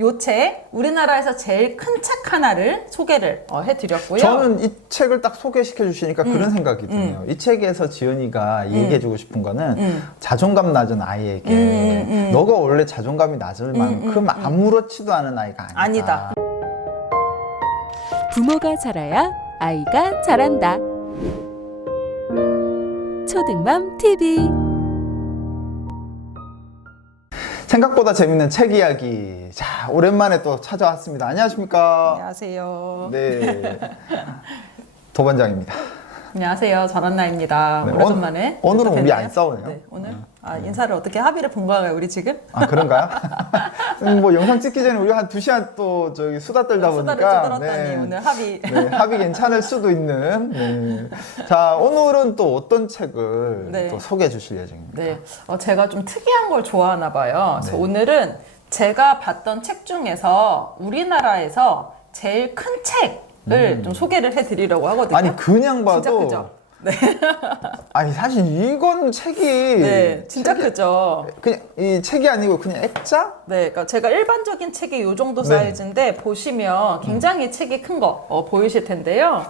요 책, 우리나라에서 제일 큰 책 하나를 소개를 해드렸고요. 저는 이 책을 딱 소개시켜 주시니까 그런 생각이 드네요. 이 책에서 지연이가 얘기해주고 싶은 거는 자존감 낮은 아이에게 너가 원래 자존감이 낮을 만큼 아무렇지도 않은 아이가 아니다. 부모가 자라야 아이가 자란다. 초등맘 TV. 생각보다 재밌는 책 이야기. 자, 오랜만에 또 찾아왔습니다. 안녕하십니까? 안녕하세요. 네. 도반장입니다. 안녕하세요. 전한나입니다. 네, 오랜만에. 오늘은 우리 뵙네요. 안 싸우네요. 네, 오늘 인사를 어떻게 합의를 본 건가요, 우리 지금? 아, 그런가요? 뭐 영상 찍기 전에 우리가 한 2시간 또 저기 수다 떨다 수다를 보니까 떠들었다니 오늘 합의. 네, 합이 괜찮을 수도 있는. 네. 자, 오늘은 또 어떤 책을 네. 또 소개해 주실 예정입니다. 네, 제가 좀 특이한 걸 좋아하나 봐요. 그래서 네. 오늘은 제가 봤던 책 중에서 우리나라에서 제일 큰 책을 좀 소개를 해드리려고 하거든요. 아니, 그냥 진짜 봐도 크죠? 네, 아니 사실 이건 책이 네, 진짜 크죠. 그냥 이 책이 아니고 그냥 액자? 네, 그러니까 제가 일반적인 책이 이 정도 네. 사이즈인데 보시면 굉장히 책이 큰 거 보이실 텐데요.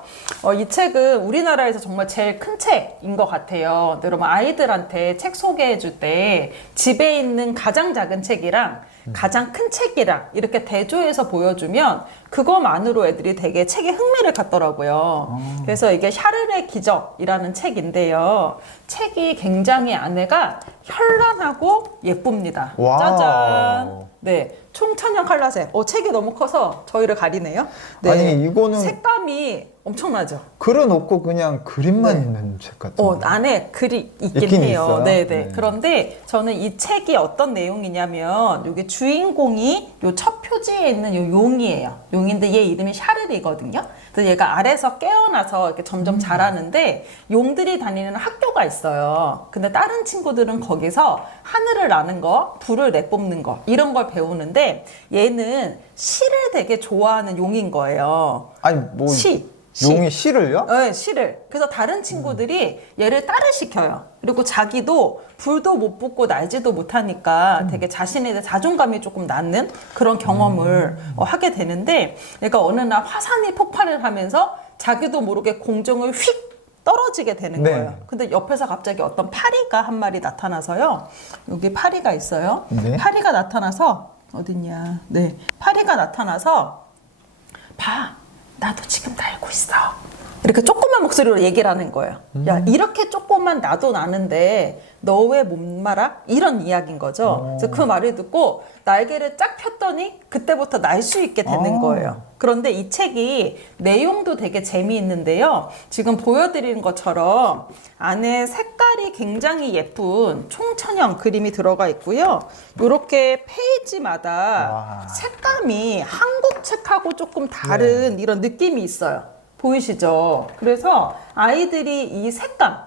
이 책은 우리나라에서 정말 제일 큰 책인 것 같아요. 여러분 아이들한테 책 소개해 줄 때 집에 있는 가장 작은 책이랑 가장 큰 책이랑 이렇게 대조해서 보여주면 그거만으로 애들이 되게 책에 흥미를 갖더라고요. 그래서 이게 샤를의 기적이라는 책인데요. 책이 굉장히 안에가 현란하고 예쁩니다. 와우. 짜잔. 네, 총천연 칼라색. 책이 너무 커서 저희를 가리네요. 네, 아니 이거는 색감이 엄청나죠. 글어놓고 그냥 그림만 네. 있는 책 같은. 안에 글이 있긴 있긴 해요. 있어요? 네네. 네. 그런데 저는 이 책이 어떤 내용이냐면, 여기 주인공이 요 첫 표지에 있는 요 용이에요. 용인데 얘 이름이 샤를이거든요. 그래서 얘가 알에서 깨어나서 이렇게 점점 자라는데, 용들이 다니는 학교가 있어요. 근데 다른 친구들은 거기서 하늘을 나는 거, 불을 내뿜는 거, 이런 걸 배우는데, 얘는 시를 되게 좋아하는 용인 거예요. 아니 뭐 용이 시를요? 네, 시를. 그래서 다른 친구들이 얘를 딸을 시켜요. 그리고 자기도 불도 못 붙고 날지도 못하니까 되게 자신에 대해 자존감이 조금 낮는 그런 경험을 하게 되는데, 얘가 어느 날 화산이 폭발을 하면서 자기도 모르게 공중을 휙 떨어지게 되는 네. 거예요. 근데 옆에서 갑자기 어떤 파리가 한 마리 나타나서요. 여기 파리가 있어요. 네. 파리가 나타나서 어딨냐. 네. 파리가 나타나서 봐. 나도 지금 날고 있어. 이렇게 조그만 목소리로 얘기를 하는 거예요. 야, 이렇게 조그만 나도 나는데 너 왜 못 말아? 이런 이야기인 거죠. 그래서 그 말을 듣고 날개를 쫙 폈더니 그때부터 날 수 있게 되는 거예요. 그런데 이 책이 내용도 되게 재미있는데요. 지금 보여드리는 것처럼 안에 색깔이 굉장히 예쁜 총천연 그림이 들어가 있고요. 이렇게 페이지마다 와. 색감이 한국 책하고 조금 다른 이런 느낌이 있어요. 보이시죠? 그래서 아이들이 이 색감,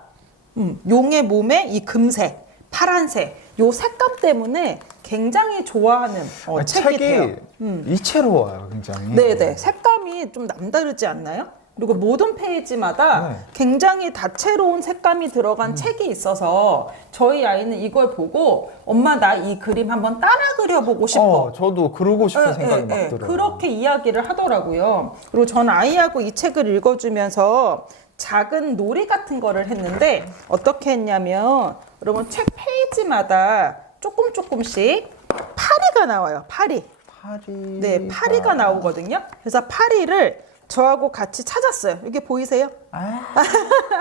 용의 몸에 이 금색, 파란색, 요 색감 때문에 굉장히 좋아하는 아니, 책이 돼요. 책이 이채로워요, 굉장히. 네네. 색감이 좀 남다르지 않나요? 그리고 모든 페이지마다 네. 굉장히 다채로운 색감이 들어간 책이 있어서 저희 아이는 이걸 보고 엄마 나 이 그림 한번 따라 그려보고 싶어. 저도 그러고 싶은 예, 생각이 예, 막 예. 들어요. 그렇게 이야기를 하더라고요. 그리고 전 아이하고 이 책을 읽어주면서 작은 놀이 같은 거를 했는데 어떻게 했냐면 여러분 책 페이지마다 조금씩 파리가 나와요. 파리. 네, 파리가 나오거든요. 그래서 파리를 저하고 같이 찾았어요. 여기 보이세요?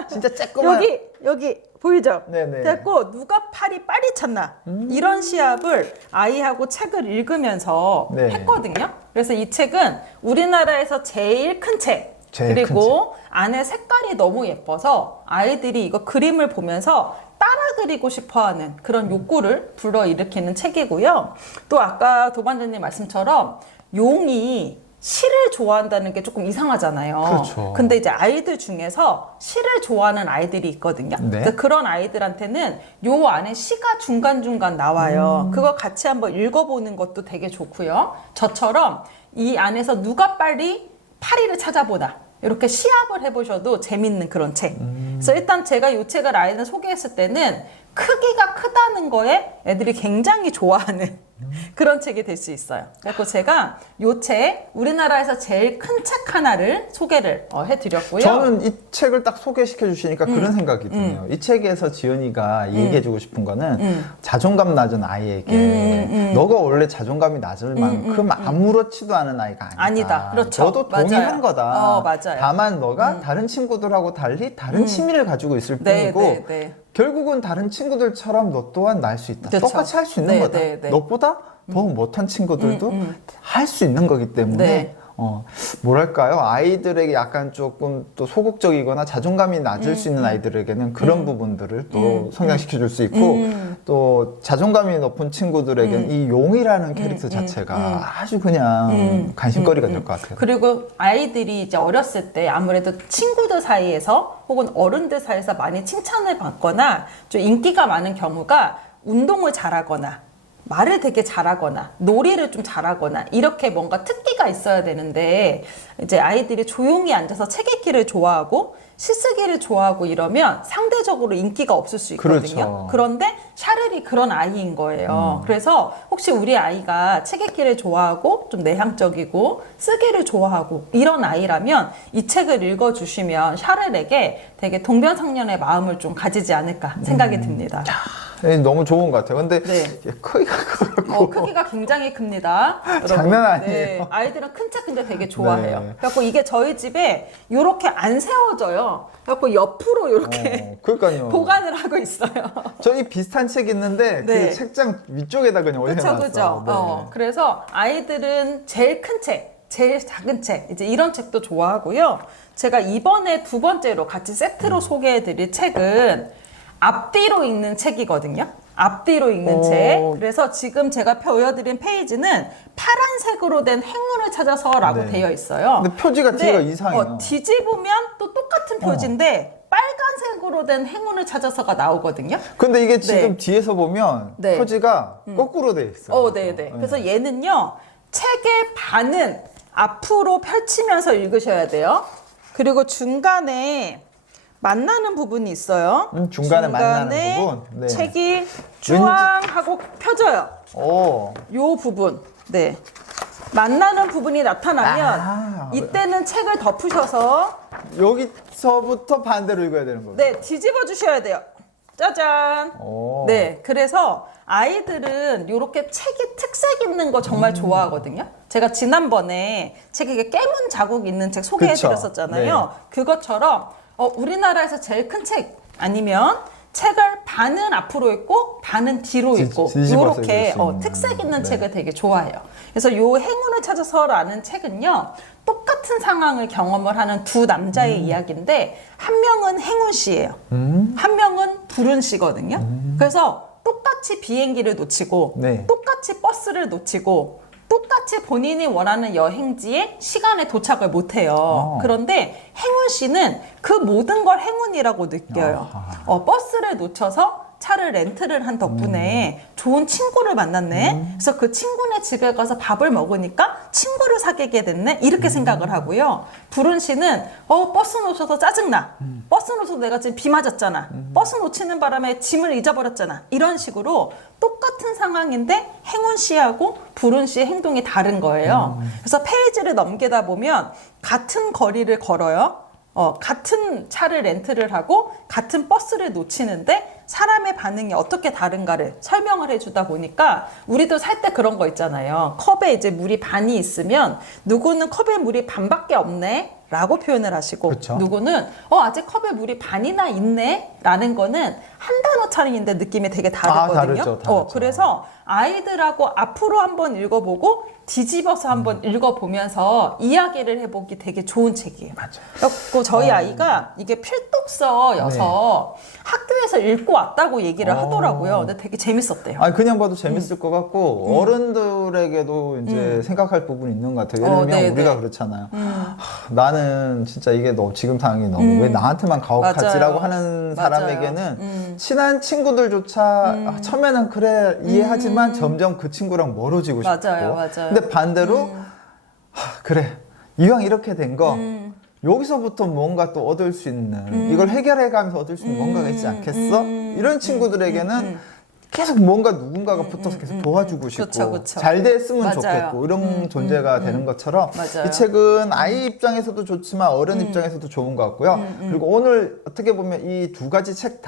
진짜 쬐꼬만. 여기 보이죠? 네네. 그래서 누가 파리 빨리 찾나 이런 시합을 아이하고 책을 읽으면서 네. 했거든요. 그래서 이 책은 우리나라에서 제일 큰 책. 제일 그리고 안에 색깔이 너무 예뻐서 아이들이 이거 그림을 보면서 따라 그리고 싶어하는 그런 욕구를 불러일으키는 책이고요. 또 아까 도반장님 말씀처럼 용이 시를 좋아한다는 게 조금 이상하잖아요. 그렇죠. 근데 이제 아이들 중에서 시를 좋아하는 아이들이 있거든요. 네. 그래서 그런 아이들한테는 요 안에 시가 중간중간 나와요. 그거 같이 한번 읽어보는 것도 되게 좋고요. 저처럼 이 안에서 누가 빨리 파리를 찾아보나 이렇게 시합을 해보셔도 재밌는 그런 책. 그래서 일단 제가 이 책을 아이들 소개했을 때는 크기가 크다는 거에 애들이 굉장히 좋아하는 그런 책이 될 수 있어요. 그래서 제가 요 책 우리나라에서 제일 큰 책 하나를 소개를 해드렸고요. 저는 이 책을 딱 소개시켜 주시니까 그런 생각이 드네요. 이 책에서 지연이가 얘기해주고 싶은 거는 자존감 낮은 아이에게 너가 원래 자존감이 낮을 만큼 아무렇지도 않은 아이가 아니다. 그렇죠. 너도 동일한 맞아요. 거다. 맞아요. 다만 너가 다른 친구들하고 달리 다른 취미를 가지고 있을 네, 뿐이고 네. 결국은 다른 친구들처럼 너 또한 날 수 있다. 그렇죠. 똑같이 할 수 있는 네, 거다. 네, 네. 너보다 더 못한 친구들도 할 수 있는 거기 때문에 네. 뭐랄까요? 아이들에게 약간 조금 또 소극적이거나 자존감이 낮을 수 있는 아이들에게는 그런 부분들을 또 성장시켜 줄 수 있고 또 자존감이 높은 친구들에게는 이 용이라는 캐릭터 자체가 아주 그냥 관심거리가 될 것 같아요. 그리고 아이들이 이제 어렸을 때 아무래도 친구들 사이에서 혹은 어른들 사이에서 많이 칭찬을 받거나 좀 인기가 많은 경우가 운동을 잘하거나 말을 되게 잘하거나 놀이를 좀 잘하거나 이렇게 뭔가 특기가 있어야 되는데 이제 아이들이 조용히 앉아서 책 읽기를 좋아하고 시 쓰기를 좋아하고 이러면 상대적으로 인기가 없을 수 있거든요. 그렇죠. 그런데 샤를이 그런 아이인 거예요. 그래서 혹시 우리 아이가 책 읽기를 좋아하고 좀 내향적이고 쓰기를 좋아하고 이런 아이라면 이 책을 읽어주시면 샤를에게 되게 동병상련의 마음을 좀 가지지 않을까 생각이 듭니다. 너무 좋은 것 같아요. 근데 네. 크기가 크고 크기가 굉장히 큽니다. 여러분. 장난 아니에요. 네, 아이들은 큰 책 근데 되게 좋아해요. 네. 그래갖고 이게 저희 집에 이렇게 안 세워져요. 그래갖고 옆으로 이렇게 그러니까요. 보관을 하고 있어요. 저희 비슷한 책 있는데 네. 그 책장 위쪽에다 그냥 그렇죠, 올려놨어요. 그렇죠. 네. 그래서 아이들은 제일 큰 책, 제일 작은 책, 이제 이런 책도 좋아하고요. 제가 이번에 두 번째로 같이 세트로 소개해드릴 책은 앞뒤로 읽는 책이거든요. 앞뒤로 읽는 책. 그래서 지금 제가 보여드린 페이지는 파란색으로 된 행운을 찾아서라고 네. 되어 있어요. 근데 표지가 뒤가 이상해요. 뒤집으면 또 똑같은 표지인데 빨간색으로 된 행운을 찾아서가 나오거든요. 근데 이게 지금 네. 뒤에서 보면 네. 표지가 거꾸로 돼 있어요. 네네. 그래서 얘는요, 책의 반은 앞으로 펼치면서 읽으셔야 돼요. 그리고 중간에 만나는 부분이 있어요. 중간에 만나는 부분? 네. 책이 쭈앙 하고 펴져요. 오. 요 부분. 네. 만나는 부분이 나타나면 아. 이때는 책을 덮으셔서 여기서부터 반대로 읽어야 되는 거죠. 네, 뒤집어 주셔야 돼요. 짜잔. 오. 네, 그래서 아이들은 이렇게 책이 특색 있는 거 정말 좋아하거든요. 제가 지난번에 책에 깨문 자국 있는 책 소개해드렸었잖아요. 그쵸. 네. 그것처럼 우리나라에서 제일 큰 책 아니면 책을 반은 앞으로 읽고 반은 뒤로 읽고 뒤집어서 읽을 이렇게 수 있는. 특색 있는 네. 책을 되게 좋아해요. 그래서 요 행운을 찾아서라는 책은요, 똑같은 상황을 경험을 하는 두 남자의 이야기인데 한 명은 행운 씨예요. 한 명은 불운 씨거든요. 그래서 똑같이 비행기를 놓치고 네. 똑같이 버스를 놓치고 똑같이 본인이 원하는 여행지에 시간에 도착을 못해요. 그런데 행운 씨는 그 모든 걸 행운이라고 느껴요. 버스를 놓쳐서 차를 렌트를 한 덕분에 좋은 친구를 만났네. 그래서 그 친구네 집에 가서 밥을 먹으니까 친구를 사귀게 됐네. 이렇게 생각을 하고요. 불운 씨는 버스 놓쳐서 짜증나. 버스 놓쳐서 내가 지금 비 맞았잖아. 버스 놓치는 바람에 짐을 잊어버렸잖아. 이런 식으로 똑같은 상황인데 행운 씨하고 불운 씨의 행동이 다른 거예요. 그래서 페이지를 넘기다 보면 같은 거리를 걸어요. 같은 차를 렌트를 하고 같은 버스를 놓치는데 사람의 반응이 어떻게 다른가를 설명을 해주다 보니까 우리도 살 때 그런 거 있잖아요. 컵에 이제 물이 반이 있으면 누구는 컵에 물이 반밖에 없네 라고 표현을 하시고 그쵸. 누구는 아직 컵에 물이 반이나 있네 라는 거는 한 단어 차이인데 느낌이 되게 다르거든요. 다르죠. 그래서 아이들하고 앞으로 한번 읽어보고 뒤집어서 한번 읽어보면서 이야기를 해보기 되게 좋은 책이에요. 맞아요. 그리고 저희 아이가 이게 필독서여서 학교에서 읽고 왔다고 얘기를 하더라고요. 근데 되게 재밌었대요. 아니 그냥 봐도 재밌을 것 같고 어른들에게도 이제 생각할 부분이 있는 것 같아요. 예를 들면 우리가 그렇잖아요. 나는 진짜 이게 지금 상황이 너무 왜 나한테만 가혹하지라고 하는 사람에게는 친한 친구들조차 처음에는 그래 이해하지만 점점 그 친구랑 멀어지고 싶고 맞아요. 근데 반대로 그래 이왕 이렇게 된 거 여기서부터 뭔가 또 얻을 수 있는 이걸 해결해 가면서 얻을 수 있는 뭔가가 있지 않겠어? 이런 친구들에게는 계속 뭔가 누군가가 붙어서 계속 도와주고 싶고 그쵸. 잘 됐으면 맞아요. 좋겠고 이런 존재가 되는 것처럼 맞아요. 이 책은 아이 입장에서도 좋지만 어른 입장에서도 좋은 것 같고요. 그리고 오늘 어떻게 보면 이 두 가지 책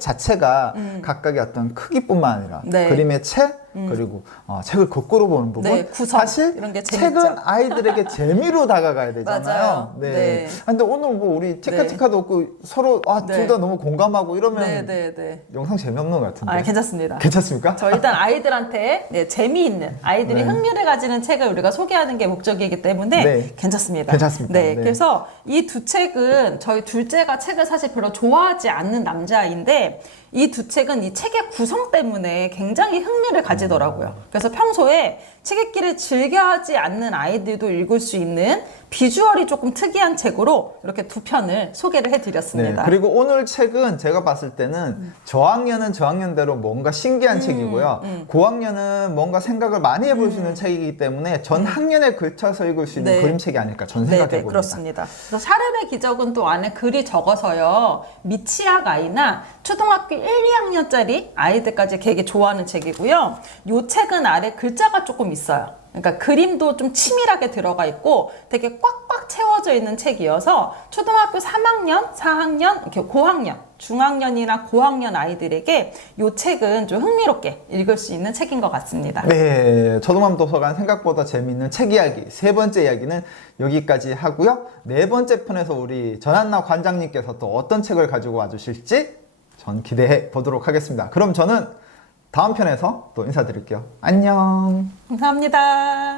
자체가 각각의 어떤 크기뿐만 아니라 네. 그림의 책 그리고 책을 거꾸로 보는 부분 네, 구성 사실 이런 게 재밌죠. 책은 아이들에게 재미로 다가가야 되잖아요. 맞아요. 네. 근데 오늘 뭐 우리 티카티카도 없고 서로 네. 둘 다 너무 공감하고 이러면 네. 영상 재미없는 것 같은데. 아, 괜찮습니다. 괜찮습니까? 저 일단 아이들한테 재미있는 아이들이 네. 흥미를 가지는 책을 우리가 소개하는 게 목적이기 때문에 네. 괜찮습니다. 괜찮습니다. 네, 네. 그래서 이 두 책은 저희 둘째가 책을 사실 별로 좋아하지 않는 남자아이인데 이 두 책은 이 책의 구성 때문에 굉장히 흥미를 가지더라고요. 그래서 평소에 책 읽기를 즐겨하지 않는 아이들도 읽을 수 있는 비주얼이 조금 특이한 책으로 이렇게 두 편을 소개를 해드렸습니다. 그리고 오늘 책은 제가 봤을 때는 저학년은 저학년대로 뭔가 신기한 책이고요. 고학년은 뭔가 생각을 많이 해볼 수 있는 책이기 때문에 전 학년에 걸쳐서 읽을 수 있는 네. 그림책이 아닐까 저는 생각해 봅니다. 그렇습니다. 그래서 샤르의 기적은 또 안에 글이 적어서요. 미취학 아이나 초등학교 1, 2학년짜리 아이들까지 되게 좋아하는 책이고요. 이 책은 아래 글자가 조금 있어요. 그러니까 그림도 좀 치밀하게 들어가 있고 되게 꽉꽉 채워져 있는 책이어서 초등학교 3학년, 4학년, 이렇게 고학년, 중학년이나 고학년 아이들에게 이 책은 좀 흥미롭게 읽을 수 있는 책인 것 같습니다. 네, 초등맘 도서관 생각보다 재미있는 책 이야기 세 번째 이야기는 여기까지 하고요. 네 번째 편에서 우리 전한나 관장님께서 또 어떤 책을 가지고 와주실지 전 기대해 보도록 하겠습니다. 그럼 저는 다음 편에서 또 인사드릴게요. 안녕. 감사합니다.